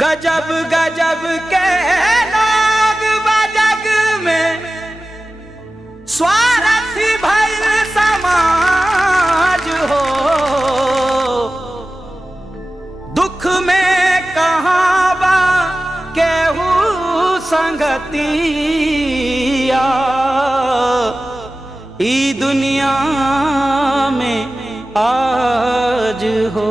गजब गजब के लोग बजग में स्वार्थी भइल समाज हो। दुख में कहाँ बा केहू संगतिया, ई दुनिया में आज हो।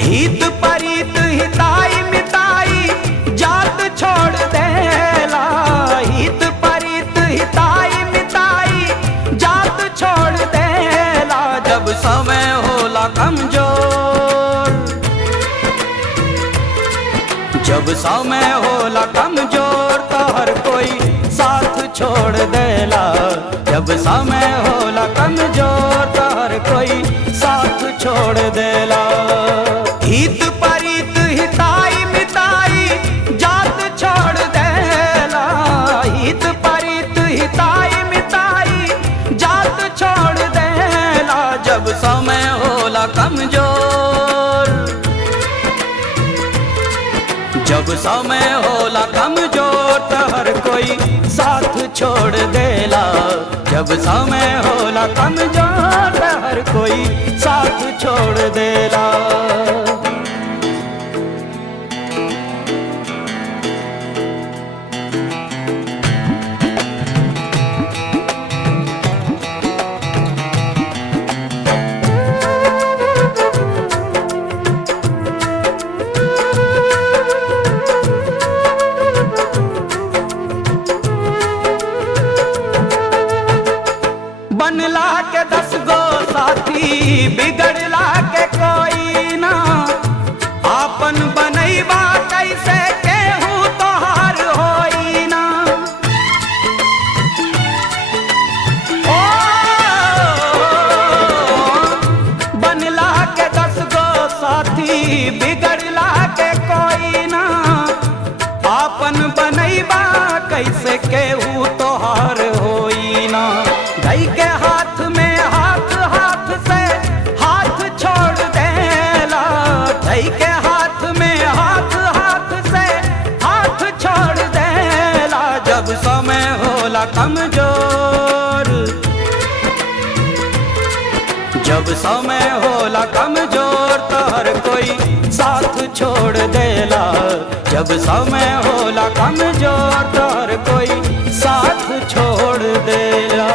हित परित हिताई मिताई जात छोड़ देला। हित परित हिताई मिताई जात छोड़ देला। जब समय होला कमजोर, जब समय होला कमजोर तो हर कोई साथ छोड़ देला। जब समय होला कमजोर तो हर कोई साथ छोड़ देला। हित परित हिताई मिताई जात छोड़ देला। हित परित हिताई मिताई जात छोड़ देला। जब समय होला कमजोर, जब समय होला कमजोर तो हर कोई साथ छोड़ देला। जब समय होला कमजोर तो हर कोई साथ छोड़ देला। बनला के 10 गो साथी बिगड़ला के कोई ना। आपन बनैबा कैसे केहू तोहार होई ना। ओ बनला के 10 गो साथी बिगड़ला के कोई ना। आपन बनैबा कैसे केहू तोहार होई ना। धई के हाथ में हाथ हाथ से हाथ छोड़ देला। धई के हाथ में हाथ हाथ से हाथ छोड़ देला। जब समय होला कमजोर, जब समय होला कमजोर तो हर कोई साथ छोड़ देला। जब समय होला कमजोर तो हर कोई साथ छोड़ देला।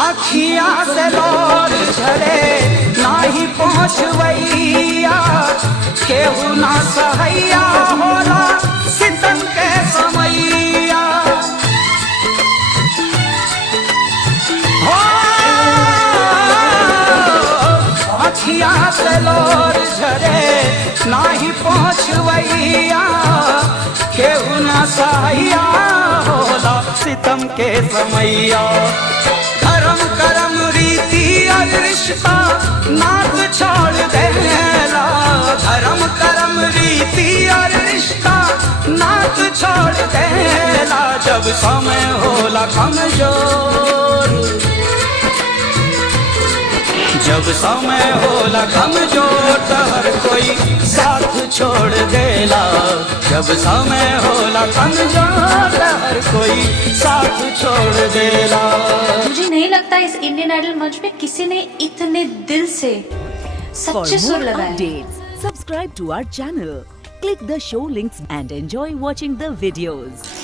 अखिया से लोर झरे नाही पहुँचवैया। केहू ना सहैया होला सितम के समैया। हो अखिया से लोर झरे नाही पहुँचवैया। केहू ना सहैया होला सितम के समैया। धर्म करम रीति और रिश्ता नात छोड़ देला। धर्म करम रीति और रिश्ता नात छोड़ देला। जब समय होला कमजोर, जब समय होला कमजोर तो हर कोई साथ छोड़ देला। जब समय होला कमजोर तो हर कोई साथ छोड़ देला। मुझे नहीं लगता इस इंडियन आइडल मंच पे किसी ने इतने दिल से सच्चे सुर लगाए। Subscribe to our channel, click the show links and enjoy watching the videos.